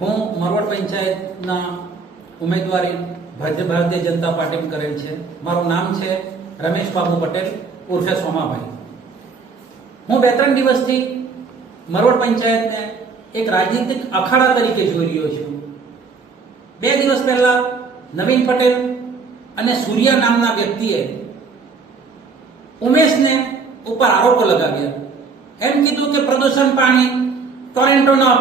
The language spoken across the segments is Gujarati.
હું મરવડ પંચાયતના ઉમેદવારી ભારતીય જનતા પાર્ટી કરેલ છે. મારું નામ છે રમેશ બાબુ પટેલ ઉર્ફે સોમાભાઈ. હું 2-3 દિવસથી મરવડ પંચાયતને એક રાજનીતિક અખાડા તરીકે જોઈ રહ્યો છું. 2 દિવસ પહેલા નવીન પટેલ અને સૂર્યા નામના વ્યક્તિએ ઉમેશને ઉપર આરોપો લગાવ્યા. એમ કીધું કે પ્રદૂષણ પાણી, ટોરેન્ટોના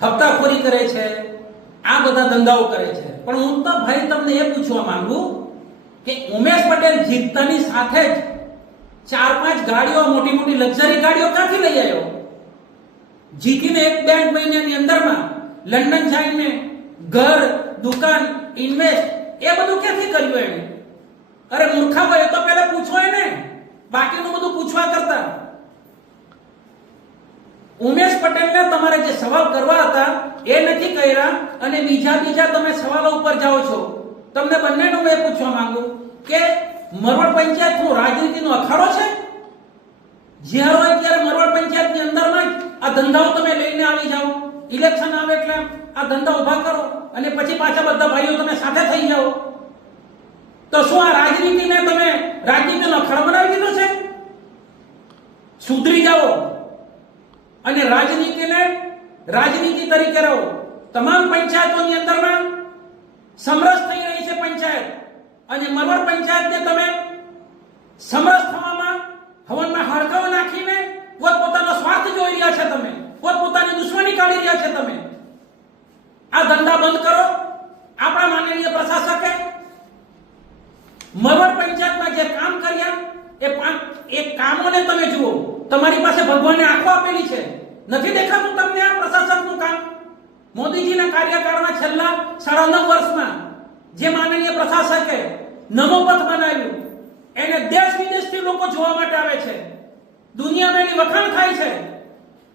હપ્તાખોરી કરે છે, આ બધા ધંધાઓ કરે છે. પણ હું તો ભાઈ તમને એ પૂછવા માંગુ કે ઉમેશ પટેલ જીતતાની સાથે જ 4-5 ગાડીઓ, મોટી મોટી લક્ઝરી ગાડીઓ ક્યાંથી લઈ આવ્યો? જીતીને 1-2 મહિનાની અંદરમાં લંડન જઈને ઘર, દુકાન, ઇન્વેસ્ટ એ બધું ક્યાંથી કર્યું એને? અરે મૂર્ખા ભાઈ, તો પહેલા પૂછો એને, બાકીનું બધું પૂછવા કરતા. ઉમેશ પટેલને તમારે જે સવાલ કરવા હતા એ નથી કર્યા અને બીજા તમે સવાલો ઉપર જાઓ છો. તમને બંનેનું મેં પૂછવા માંગુ કે મરવડ પંચાયતનો રાજનીતિનો અખાડો છે? જ્યારે હોય ત્યારે મરવડ પંચાયતની અંદરમાં જ આ ધંધાઓ તમે લઈને આવી જાઓ. ઇલેક્શન આવે એટલે આ ધંધા ઉભા કરો અને પછી પાછા બધા ભાઈઓ તમે સાથે થઈ જાઓ. તો શું આ રાજનીતિને તમે રાજનીતિનો અખાડો બનાવી દીધો છે? સુધરી જાઓ અને રાજનીતિને રાજનીતિ તરીકે રહો. તમામ પંચાયતોની અંદરમાં સમરસ થઈ રહી છે પંચાયત, અને મરવડ પંચાયતને તમે સમરસ થવામાં હવનમાં હડકાઓ નાખીને પોતપોતાનો સ્વાર્થ જોઈ રહ્યા છે. તમે પોતપોતાની દુશ્મની કાઢી રહ્યા છે. તમે આ ધંધા બંધ કરો. આપણા માનનીય પ્રશાસકે મરવડ પંચાયતમાં જે કામ કર્યા એ કામોને તમે જુઓ. તમારી પાસે ભગવાને આંખો આપેલી છે, નથી દેખાતું તમને આ પ્રશાસકનું કામ? મોદીજીના કાર્યકાળના છેલ્લા 9.5 વર્ષમાં જે માનનીય પ્રશાસકે નમો પથ બનાવ્યું, એને દેશ વિદેશથી લોકો જોવા માટે આવે છે. દુનિયામાં એની વખાણ થાય છે.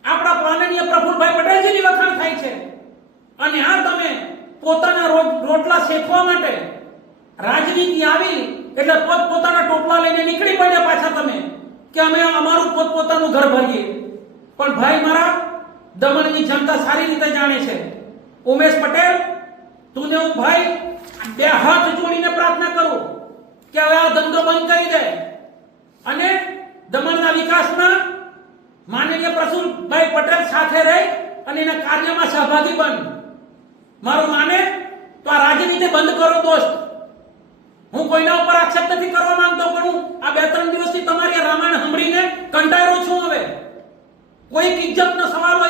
આપણા માનનીય પ્રફુલભાઈ પટેલજીની વખાણ થાય છે. અને આ તમે પોતાના રોટલા શેકવા માટે રાજનીતિ આવી એટલે પોતાના ટોપલા લઈને નીકળી પડ્યા પાછા તમે કે અમે અમારું પોતપોતાનું ઘર ભરીએ. પણ ભાઈ, મારા દમણની જનતા સારી રીતે જાણે છે. ઉમેશ પટેલ, તુને હું ભાઈ 2 હાથ જોડીને પ્રાર્થના કરું કે હવે આ ધંધો બંધ કરી દે અને દમણના વિકાસમાં માનનીય પ્રફુલભાઈ પટેલ સાથે રહી અને એના કાર્યમાં સહભાગી બન. મારું માને તો આ રાજનીતિ બંધ કરો દોસ્ત. હું કોઈના ઉપર આક્ષેપ નથી કરવા માંગતો, પણ હું આ 2-3 દિવસથી તમારી રામાયણ સાંભળીને કંટાળ્યો છું. હવે કોઈ ઇજ્જતનો સવાલ હોય